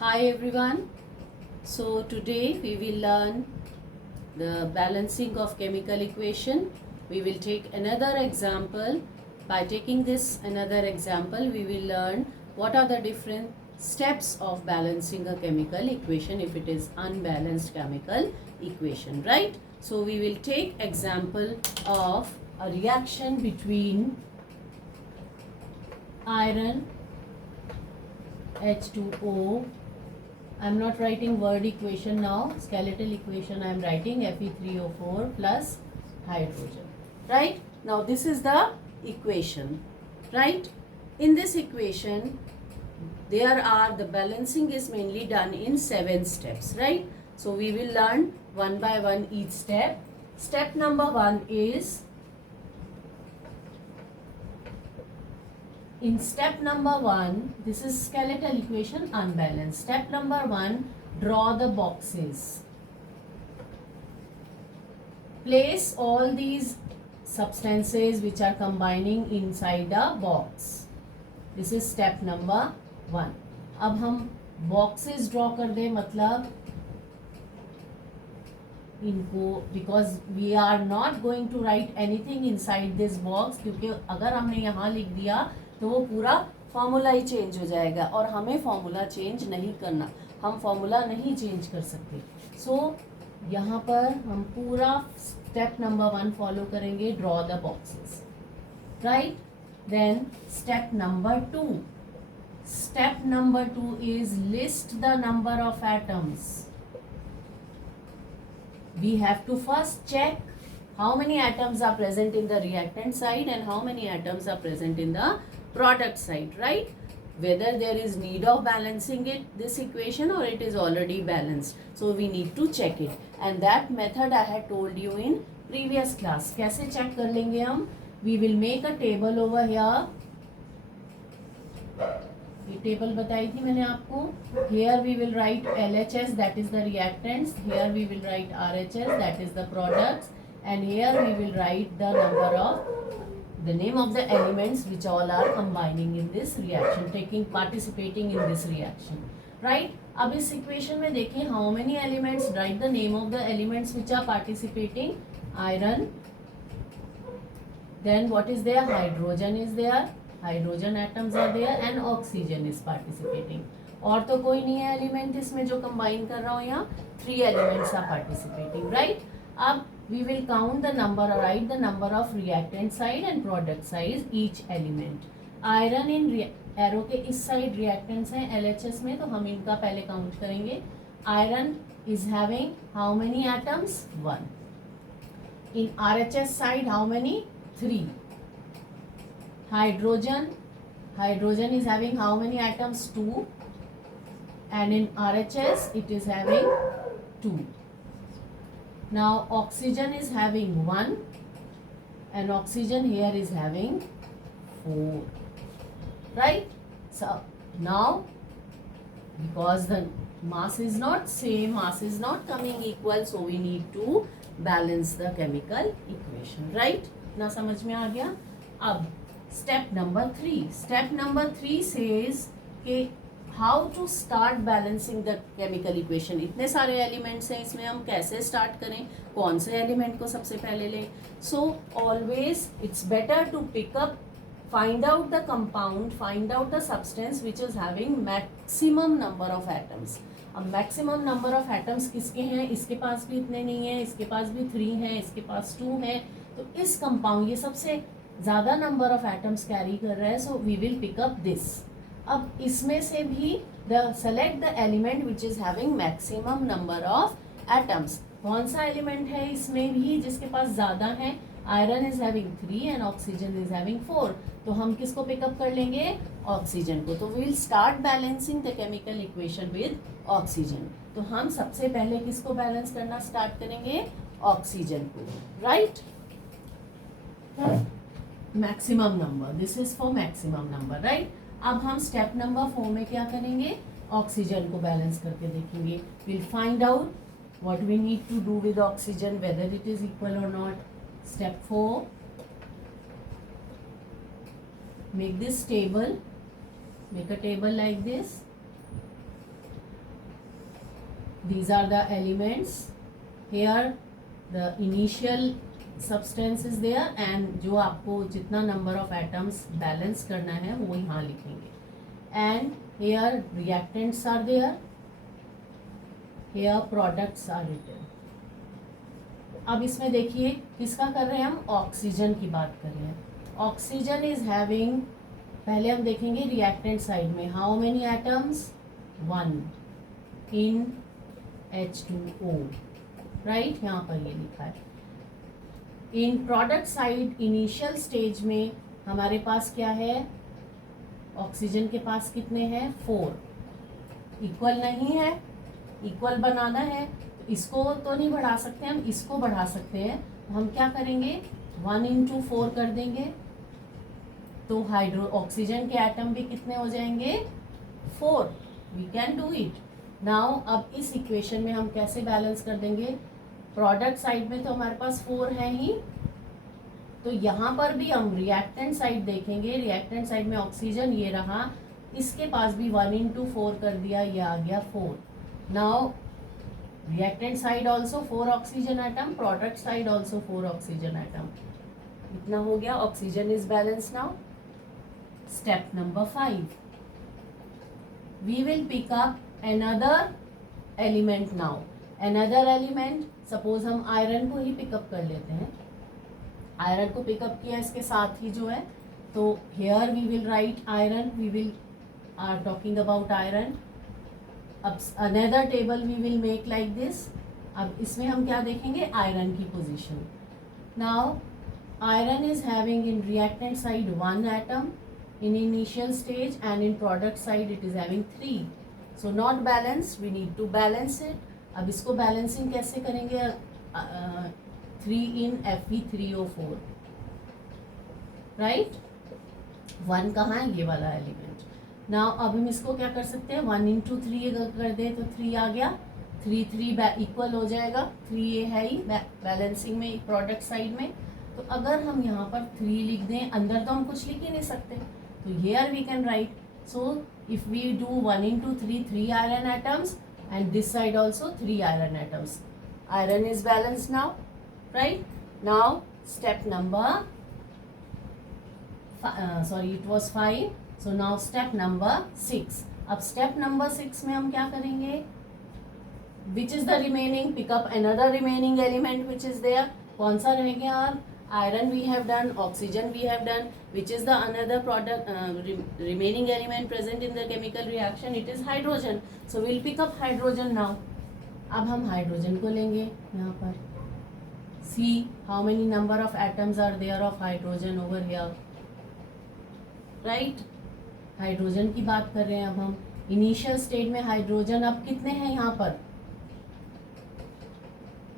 Hi everyone. So today we will learn the balancing of chemical equation. We will take another example. By taking this another example, we will learn what are the different steps of balancing a chemical equation if it is unbalanced chemical equation, right? So we will take example of a reaction between iron H2O. I'm not writing word equation now, skeletal equation I am writing Fe3O4 plus hydrogen, right? Now this is the equation, right? In this equation, the balancing is mainly done in 7 steps, right? So we will learn one by one each step. Step number 1 is, in step number 1, this is skeletal equation unbalanced. Step number 1, draw the boxes. Place all these substances which are combining inside the box. This is step number 1. अब हम boxes draw कर दें, मतलब इनको, because we are not going to write anything inside this box, क्योंकि अगर हमने यहाँ लिख दिया तो वो पूरा फॉर्मूला ही चेंज हो जाएगा और हमें फॉर्मूला चेंज नहीं करना, हम फॉर्मूला नहीं चेंज कर सकते. सो यहाँ पर हम पूरा स्टेप नंबर 1 फॉलो करेंगे, draw the boxes, right. Then step number 2. Step number 2 is list the number of atoms. We have to first check how many atoms are present in the reactant side and how many atoms are present in the product side, right? Whether there is need of balancing this equation or it is already balanced. So we need to check it, and that method I had told you in previous class. कैसे check कर लेंगे हम? We will make a table over here. ये table बताई थी मैंने आपको. Here we will write LHS, that is the reactants. Here we will write RHS, that is the products. And here we will write the name of the elements which all are combining in this reaction, participating in this reaction, right? अब इस equation में देखिए, how many elements, write the name of the elements which are participating. Iron, then what is there? Hydrogen is there. Hydrogen atoms are there and oxygen is participating. और तो कोई नहीं है element इसमें जो कंबाइन कर रहा हूँ यहाँ. 3 elements are participating, right? अब we will count the number, write the number of reactant side and product side each element. Iron in arrow के इस साइड reactants हैं LHS में, तो हम इनका पहले काउंट करेंगे. Iron is having how many atoms? 1. In RHS side how many? 3. Hydrogen is having how many atoms? 2. And in RHS it is having 2. Now oxygen is having 1 and oxygen here is having 4, right? So now, because the mass is not same, mass is not coming equal, so we need to balance the chemical equation, right? ना समझ में आ गया. अब step number 3. Step number 3 says कि how to start balancing the chemical equation. इतने सारे elements हैं इसमें, हम कैसे start करें, कौन से element को सबसे पहले लें. So always it's better to pick up, find out the compound, find out the substance which is having maximum number of atoms. अब maximum number of atoms किसके हैं? इसके पास भी इतने नहीं है, इसके पास भी 3 हैं, इसके पास 2 हैं. तो इस compound ये सबसे ज़्यादा number of atoms carry कर रहा है, so we will pick up this. अब इसमें से भी select the element which is having maximum number of atoms. कौन सा element है इसमें भी जिसके पास ज़्यादा है? Iron is having 3 and oxygen is having 4. तो हम किसको pick up कर लेंगे? Oxygen को. तो we will start balancing the chemical equation with oxygen. तो हम सबसे पहले किसको balance करना start करेंगे? Oxygen को, right? Maximum number. This is for maximum number, right? अब हम स्टेप नंबर 4 में क्या करेंगे? ऑक्सीजन को बैलेंस करके देखेंगे. Will find out what we need to do with oxygen, whether it is equal or not. Step 4, make this table, make a table like this. these are the elements. Here the initial substance is there and जो आपको जितना number of atoms balance करना है वो यहाँ लिखेंगे. And here reactants are there. Here products are written. अब इसमें देखिए किसका कर रहे हैं हम, ऑक्सीजन की बात कर रहे हैं. ऑक्सीजन इज हैविंग, पहले हम देखेंगे रिएक्टेंट साइड में, how many atoms, 1 in H2O, right, यहाँ पर ये लिखा है. इन प्रोडक्ट साइड इनिशियल स्टेज में हमारे पास क्या है, ऑक्सीजन के पास कितने हैं, 4. इक्वल नहीं है, इक्वल बनाना है, इसको तो नहीं बढ़ा सकते हम, इसको बढ़ा सकते हैं. हम क्या करेंगे, 1 into 4 कर देंगे, तो हाइड्रो ऑक्सीजन के एटम भी कितने हो जाएंगे, 4. We can do it. Now अब इस इक्वेशन में हम कैसे बैलेंस कर देंगे, प्रोडक्ट साइड में तो हमारे पास 4 है ही, तो यहाँ पर भी हम रिएक्टेंट साइड देखेंगे. रिएक्टेंट साइड में ऑक्सीजन ये रहा, इसके पास भी 1 into 4 कर दिया, ये आ गया 4. Now reactant side also 4 oxygen atom, product side also 4 oxygen atom. इतना हो गया, oxygen is balanced now. Step number 5. We will pick up another element now. Another element, suppose हम iron को ही pick up कर लेते हैं. Iron को pick up किया इसके साथ ही जो है, तो here we will write iron. We will are talking about iron. अब another table we will make like this. अब इसमें हम क्या देखेंगे, आयरन की position. Now iron is having in reactant side 1 atom in initial stage and in product side it is having 3. So not balance, we need to balance it. अब इसको balancing कैसे करेंगे, 3 in Fe3O4, राइट. 1 कहाँ है, ये वाला element. Now अब हम इसको क्या कर सकते हैं, 1 into 3 अगर कर दे तो 3 आ गया, 3 इक्वल हो जाएगा. 3 ये है ही बैलेंसिंग में, प्रोडक्ट साइड में. तो अगर हम यहाँ पर 3 लिख दें, अंदर तो हम कुछ लिख ही नहीं सकते, तो here we can write. So if we do 1 into 3, 3 iron atoms, and this side also 3 iron atoms. Iron is balanced now, right? Now step number it was 5. So now step number 6. अब step number 6 में हम क्या करेंगे, which is the remaining, pick up another remaining element which is there. कौन सा रह गया, iron we have done, oxygen we have done, which is the another product remaining element present in the chemical reaction, it is hydrogen. So we'll pick up hydrogen now. अब हम hydrogen को लेंगे यहाँ पर. See how many number of atoms are there of hydrogen over here, right? Hydrogen की बात कर रहे हैं अब हम. इनिशियल स्टेज में हाइड्रोजन अब कितने हैं यहाँ पर,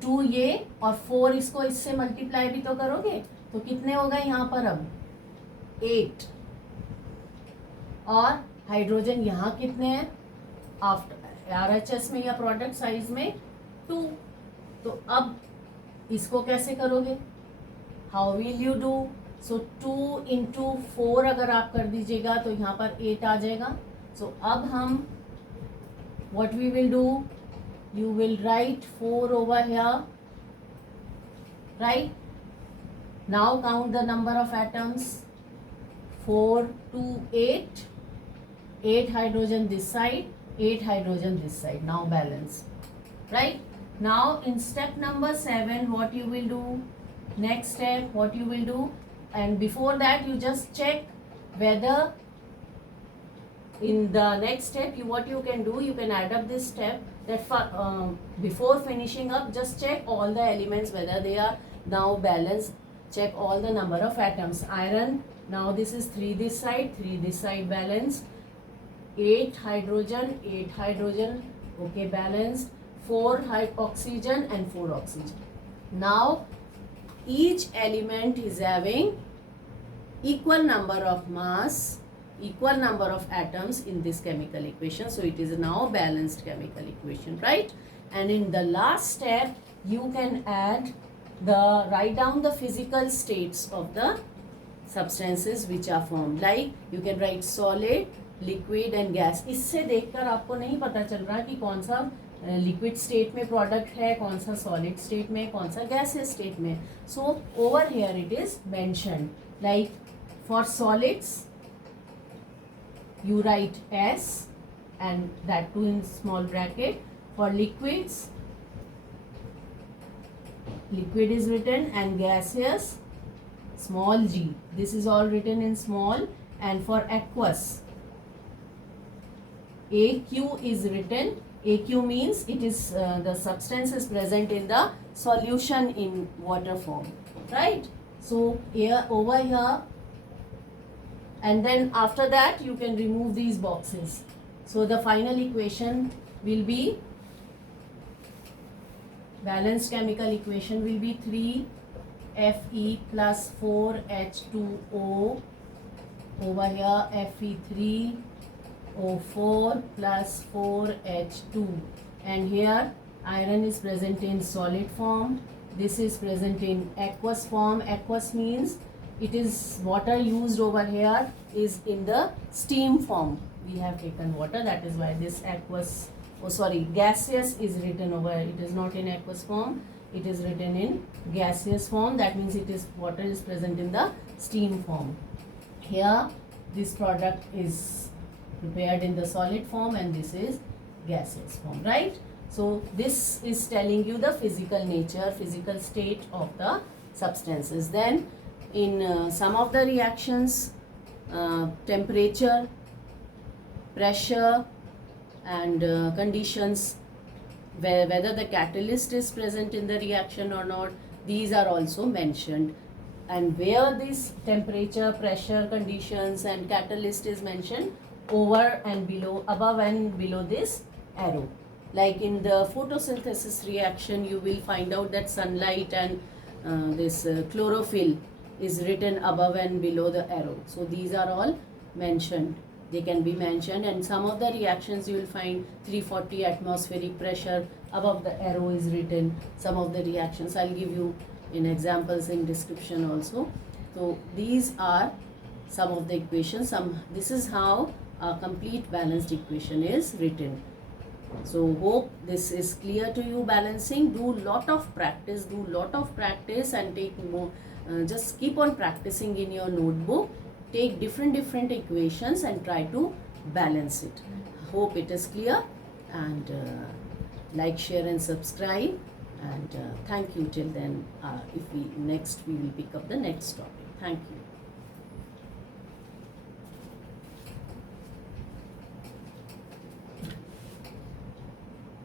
2 ये और 4 इसको इससे मल्टीप्लाई भी तो करोगे, तो कितने हो गए यहाँ पर अब, 8. और हाइड्रोजन यहाँ कितने हैं, आफ्टर RHS में या प्रोडक्ट साइज में 2. तो अब इसको कैसे करोगे, how will you do. So 2 into 4 अगर आप कर दीजिएगा तो यहाँ पर 8 आ जाएगा. सो अब हम what we will do, you will write 4 over here, right? Now count the number of atoms, 4 to 8, 8 hydrogen this side, 8 hydrogen this side. Now balance, right? Now in step number 7 what you will do, next step what you will do, and before that you just check whether in the next step what you can do, you can add up this step that before finishing up just check all the elements whether they are now balanced. Check all the number of atoms. Iron, now this is 3 this side, 3 this side, balanced. 8 hydrogen, 8 hydrogen, okay, balanced. 4 oxygen and 4 oxygen. Now each element is having equal number of mass, equal number of atoms in this chemical equation. So it is now balanced chemical equation, right? And in the last step you can write down the physical states of the substances which are formed. Like you can write solid, liquid and gas. इससे देखकर आपको नहीं पता चल रहा कि कौन सा लिक्विड स्टेट में प्रोडक्ट है, कौन सा सॉलिड स्टेट में, कौन सा गैसियस स्टेट में. So over here it is mentioned like for solids you write S and that too in small bracket. For liquids, liquid is written, and gaseous small g. This is all written in small. And for aqueous, AQ is written. AQ means it is the substance is present in the solution in water form, right? So here over here, and then after that you can remove these boxes. So the final equation will be, balanced chemical equation will be 3Fe plus 4H2O, over here Fe3O4 plus 4H2, and here iron is present in solid form, this is present in aqueous form. Aqueous means it is water used over here is in the steam form. We have taken water, that is why this aqueous, gaseous is written over. It is not in aqueous form, it is written in gaseous form. That means it is water is present in the steam form. Here this product is prepared in the solid form and this is gaseous form, right? So this is telling you the physical nature, physical state of the substances. Then in some of the reactions, temperature, pressure and conditions, whether the catalyst is present in the reaction or not, these are also mentioned. And where this temperature, pressure, conditions and catalyst is mentioned, over and below, above and below this arrow. Like in the photosynthesis reaction, you will find out that sunlight and this chlorophyll is written above and below the arrow. So these are all mentioned. They can be mentioned. And some of the reactions you will find 340 atmospheric pressure, above the arrow is written. Some of the reactions I'll give you in examples in description also. So these are some of the equations. This is how a complete balanced equation is written. So hope this is clear to you. Balancing, do lot of practice, and take more. Just keep on practicing in your notebook. Take different equations and try to balance it. Hope it is clear, and like, share and subscribe, and thank you till then. If we will pick up the next topic. Thank you.